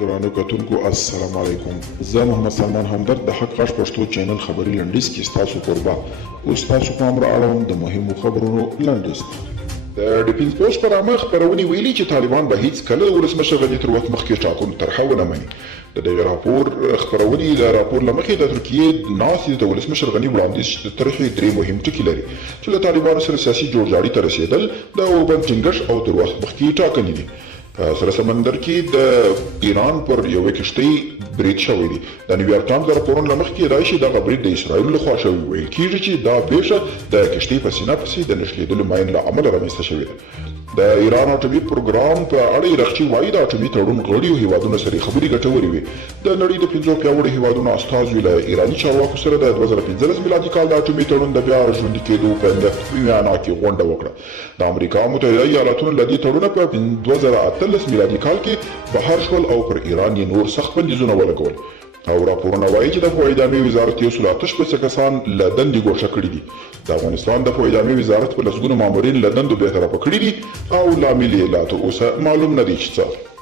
درانو کتونکو السلام علیکم. زه محمد سلمان همدرد د حق غږ پښتو چینل خبري لنډیز کې ستاسو قربا اوس تاسو پام را اړوم د مهمو خبرونو لنډیز. د ډیفنس پوسټ پر عامه خپرونې ویلي چې طالبان به هیڅ کله د ولسمشر غني تر وخت مخکې ټاکنو طرحه ونه مني. د دې راپور خپرونې د راپور له مخې د ترکیې ناستې د ولسمشر غني وړاندیز د طرحې درې مهم ټکي لري چې له طالبانو سره سیاسي جوړجاړي ته رسېدل، د اوبند جنګش او تر وخت مخکې ټاکنې دي. په سره سمندر کې د ایران پر یوې کشتۍ برید شوی دی. د نیویارک ټایمز د راپورونو له مخې کېدای شي دغه برید د اسرایلو لخوا شوی ویل کېږي چې دا پیښه د کشتۍ په سینه پسې د نښلېدلو ماین له امله رامنځته شوې ده. د ایران اټومي پروګرام په اړه یرغچي وایي د اټومي تړون غړیو هیوادونو سره خبرې ګټورې وي. د نړۍ د 5 پیاوړو هیوادونو استازو له ایراني چارواکو سره د 2015 میلادي کال د اټومي تړون د بیا ژوندي کېدو په ویانا کې غونډه وکړه. د امریکا متحده ایالاتونو له دې تړونه په 2018 میلادي کال کې بهر شول او پر ایران یې نور سخت بندیزونه ولګول. او راپورونه وایي چې د فوایي ادارې وزارت یو سل اته شپږ کسان له دندې ګوښه کړي دي. د افغانستان د فوایي ادارې وزارت په لسګونو مامورین له دندو بېطرفه کړي دي او لامل یې لا تر اوسه معلوم نه دی چې څه.